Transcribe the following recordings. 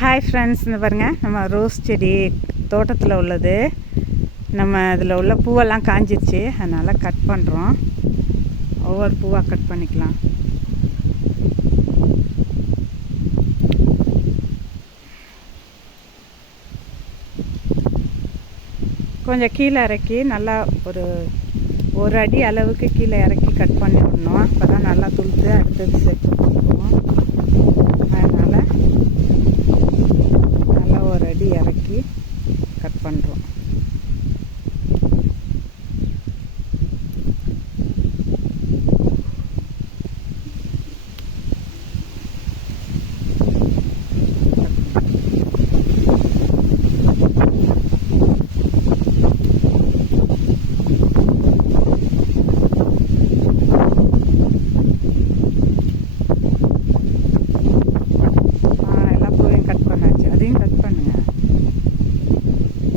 Hi friends, இந்த பாருங்கள், நம்ம ரோஸ் செடி தோட்டத்தில் உள்ளது. நம்ம அதில் உள்ள பூவெல்லாம் காஞ்சிருச்சு, அதனால் கட் பண்ணுறோம். ஒவ்வொரு பூவாக கட் பண்ணிக்கலாம். கொஞ்சம் கீழே இறக்கி நல்லா ஒரு அடி அளவுக்கு கீழே இறக்கி கட் பண்ணி விடணும். அப்போ தான் நல்லா துளுத்து அடுத்தது செட் கொடுக்கும். அதனால் நல்லா ஒரு அடி இறக்கி கட் பண்ணுறோம்.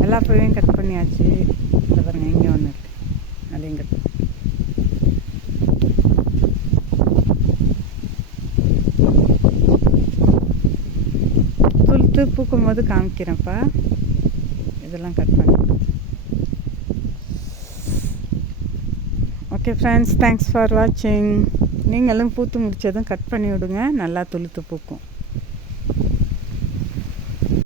எல்லா பூவையும் கட் பண்ணியாச்சு. இந்த பாருங்கள், இங்கே ஒன்று இருக்குது, அதையும் கட் துளுத்து பூக்கும் போது காமிக்கிறேன்ப்பா. இதெல்லாம் கட் பண்ணி. ஓகே ஃப்ரெண்ட்ஸ், தேங்க்ஸ் ஃபார் வாட்சிங். நீங்களும் பூத்து முடித்ததும் கட் பண்ணி விடுங்க, நல்லா துளுத்து பூக்கும்.